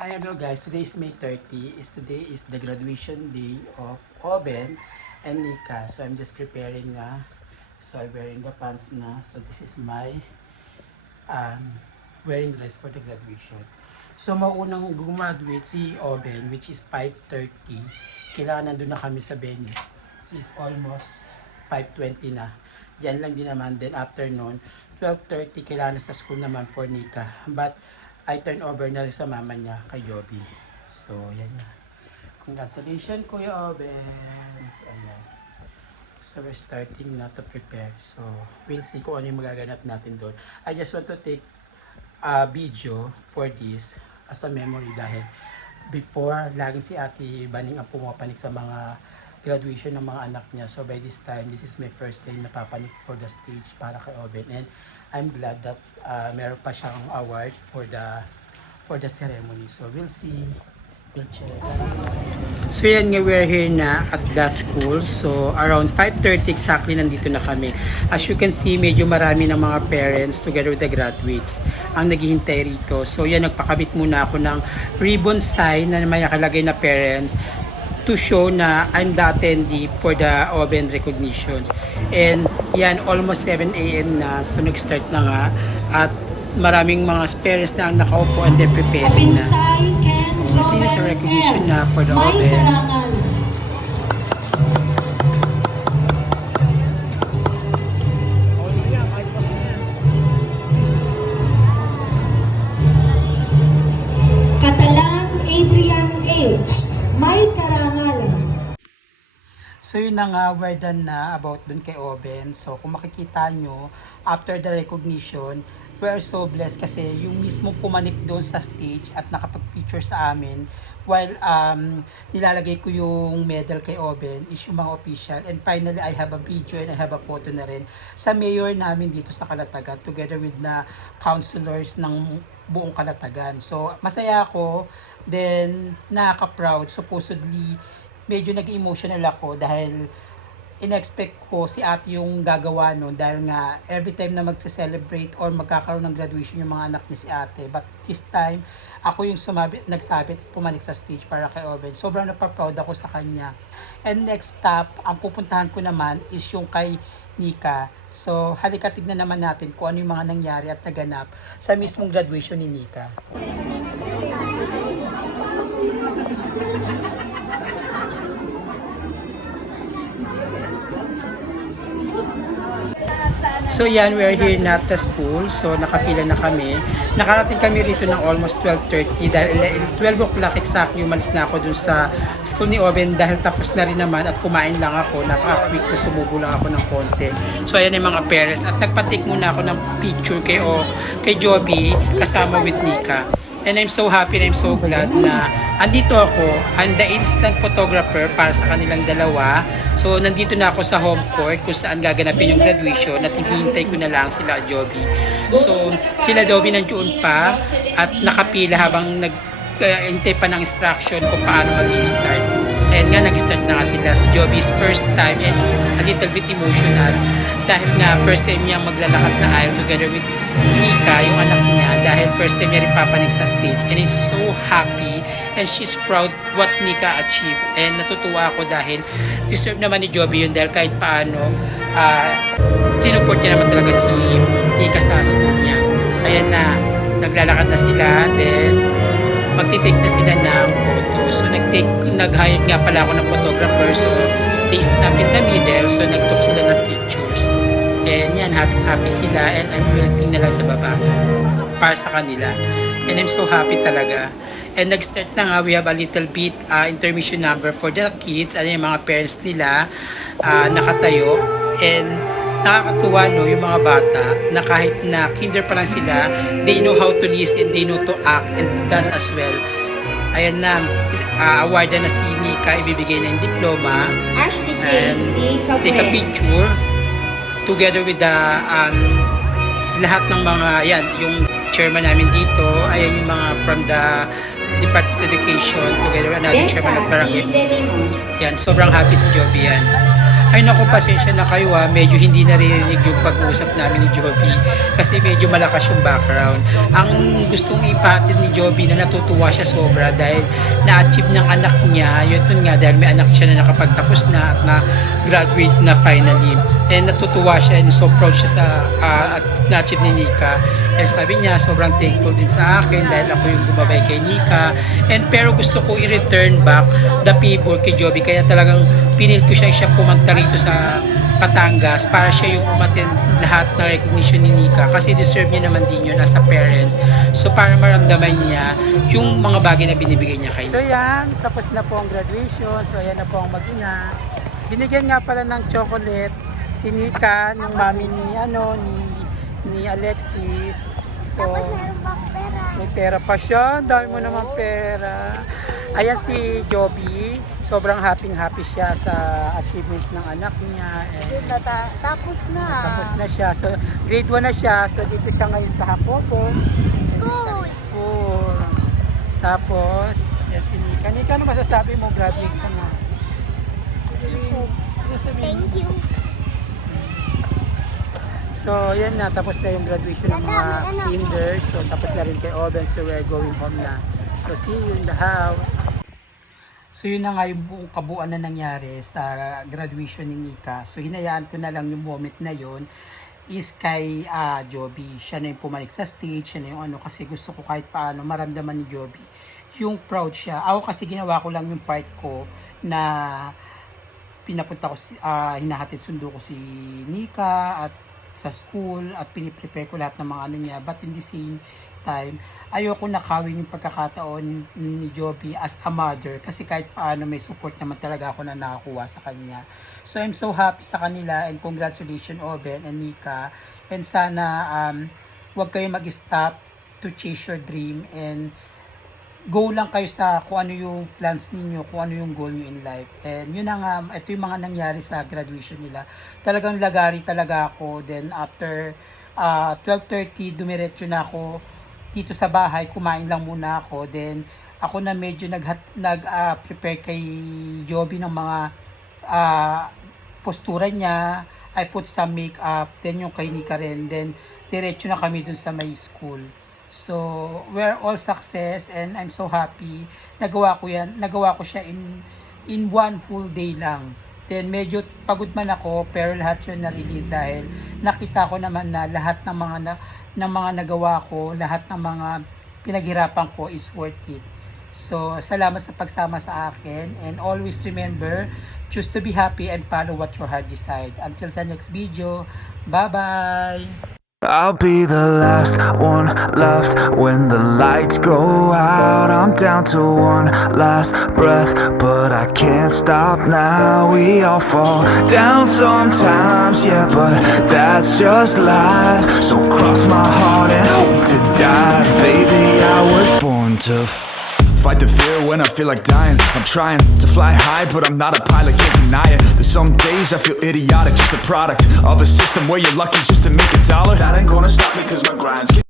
Hi, hello guys. Today is May 30. Today is the graduation day of Oben and Nika. So I'm just preparing na. So I'm wearing the pants na. So this is my wearing dress for the graduation. So maunang gumaduate si Oben, which is 5:30. Kailangan nandun na kami sa venue. This is almost 5:20 na. Diyan lang din naman. Then after nun, 12:30 kailangan na sa school naman for Nika. But I turn over na rin sa mama niya kay Joby. So, yan na. Congratulations, Kuya Obens. Ayan. So, we're starting na to prepare. So, we'll see kung ano yung magaganap natin doon. I just want to take a video for this as a memory dahil before, laging si Ate Baning ang pumapanik sa mga graduation ng mga anak niya. So, by this time, this is my first time napapanik for the stage para kay Oben. And I'm glad that meron pa siyang award for the ceremony. So we'll see. We'll check. So yan nga, we're here na at the school. So around 5:30 exactly nandito na kami. As you can see, medyo marami ng mga parents together with the graduates ang naghihintay rito. So yan, nagpakabit muna ako ng ribbon sign na may nakalagay na parents to show na I'm the attendee for the Oben recognitions. And yan, almost 7 a.m. na. So nag-start na nga. At maraming mga parents na ang nakaupo and they're preparing na. So this is a recognition na for the Oben. Catalan Adrian H. May karangalan. So yun na nga, we're done na about dun kay Oben. So kung makikita nyo, after the recognition, we are so blessed kasi yung mismo pumanik doon sa stage at nakapag-picture sa amin while nilalagay ko yung medal kay Oben is yung mga official. And finally, I have a video and I have a photo na rin sa mayor namin dito sa Calatagan together with na councilors ng buong Calatagan. So masaya ako, then nakaka-proud. Supposedly, medyo nag-emotional ako dahil in-expect ko si ate yung gagawa nun dahil nga every time na magse-celebrate or magkakaroon ng graduation yung mga anak niya si ate. But this time, ako yung nagsabit, pumanik sa stage para kay Oben. Sobrang napaproud ako sa kanya. And next stop, ang pupuntahan ko naman is yung kay Nika. So, halika tignan naman natin kung ano yung mga nangyari at naganap sa mismong graduation ni Nika. So yan, we're here na at the school. So nakapila na kami. Nakarating kami rito ng almost 12:30 dahil 12 o'clock exactly umalis na ako dun sa school ni Oben dahil tapos na rin naman at kumain lang ako. Napaka-quick na sumubo lang ako ng konti. So ayan yung mga parents at nagpatik muna ako ng picture kay Joby kasama with Nika. And I'm so happy and I'm so glad na andito ako. I'm the instant photographer para sa kanilang dalawa. So, nandito na ako sa home court kung saan gaganapin yung graduation at hinihintay ko na lang sila Joby. So, sila Joby nandiyon pa at nakapila habang nag-hintay pa ng instruction kung paano mag-i-start. And nga, nag-start na nga sila. Si Joby's first time and a little bit emotional dahil nga first time niya maglalakad sa aisle together with Nika, yung anak niya, dahil first time niya rin papanik sa stage and is so happy and she's proud what Nika achieved. And natutuwa ako dahil deserve naman ni Joby yun dahil kahit paano sinuport niya naman talaga si Nika sa school niya. Ayan na, naglalakad na sila, then magtitake na sila ng photo. So nag-hire nga pala ako ng photographer. So they stop in the middle. So nag-took sila ng pictures. And yan, happy sila. And I'm waiting na lang sa baba para sa kanila. And I'm so happy talaga. And nag-start na nga, we have a little bit intermission number for the kids. Ano yung mga parents nila nakatayo. And nakakatuwa no, yung mga bata na kahit na kinder pa lang sila, they know how to listen, they know to act and to dance as well. Ayan na, award na si Nika, ibibigay na yung diploma and take a picture together with the lahat ng mga, yan, yung chairman namin dito, ayan yung mga from the Department of Education together with another chairman ng barangay. Yan, sobrang happy si Joby yan. Ay naku, pasensya na kayo medyo hindi naririnig yung pag-uusap namin ni Joby kasi medyo malakas yung background. Ang gustong ipatid ni Joby na natutuwa siya sobra dahil na-achieve ng anak niya, yun nga dahil may anak siya na nakapagtapos na at na-graduate na finally. And natutuwa siya and so proud siya sa at na-achieve ni Nika. And sabi niya, sobrang thankful din sa akin dahil ako yung gumabay kay Nika. And pero gusto ko i-return back the favor kay Joby. Kaya talagang pinil ko siya pumunta rito sa Batangas para siya yung umattend lahat ng recognition ni Nika kasi deserve niya naman din yun as a parents. So para maramdaman niya yung mga bagay na binibigay niya kay Nika. So yan, tapos na po ang graduation. So yan na po ang mag-ina. Binigyan nga pala ng chocolate si Nika, ng mami ni Alexis. So, may pera pa siya. Dami mo naman pera. Ayan si Joby. Sobrang happy siya sa achievement ng anak niya. Tapos na. Tapos na siya. So, grade 1 na siya. So, dito siya ngayon sa Hapopo. School. Tapos, yan si Nika. Nika, ano masasabi mo? Graduate ka na. Thank you. So, yan na. Tapos na yung graduation ng mga kinders. So, tapos na rin kay Oben. So, we're going home na. So, see you in the house. So, yun na nga yung buong kabuuan na nangyari sa graduation ni Nika. So, hinayaan ko na lang yung moment na yun is kay Joby. Siya na yung pumalik sa stage. Siya na yung ano. Kasi gusto ko kahit paano maramdaman ni Joby yung proud siya. Ako kasi ginawa ko lang yung part ko na pinapunta ko, hinahatid sundo ko si Nika at sa school at piniprepare ko lahat ng mga ano niya, but in the same time ayoko nakawin yung pagkakataon ni Joby as a mother kasi kahit paano may support naman talaga ako na nakakuha sa kanya. So I'm so happy sa kanila and congratulations Oben and Nika, and sana wag kayo mag-stop to chase your dream and go lang kayo sa kung ano yung plans ninyo, kung ano yung goal nyo in life. And yun na nga, ito yung mga nangyari sa graduation nila. Talagang lagari talaga ako. Then after 12:30, dumiretso na ako dito sa bahay, kumain lang muna ako. Then ako na medyo nag-prepare kay Joby ng mga postura niya. I put some makeup, then yung kay Nika rin. Then diretso na kami dun sa may school. So, we're all success and I'm so happy. Nagawa ko siya in one full day lang. Then medyo pagod man ako pero lahat yun na-relieve dahil nakita ko naman na lahat ng mga nagawa ko, lahat ng mga pinaghirapan ko is worth it. So, salamat sa pagsama sa akin and always remember, choose to be happy and follow what your heart decides. Until sa next video, bye-bye! I'll be the last one left when the lights go out. I'm down to one last breath, but I can't stop now. We all fall down sometimes, yeah, but that's just life. So cross my heart and hope to die. Baby, I was born to fight the fear when I feel like dying. I'm trying to fly high, but I'm not a pilot, can't deny it. There's some days I feel idiotic, just a product of a system where you're lucky just to make $1. That ain't gonna stop me cause my grind's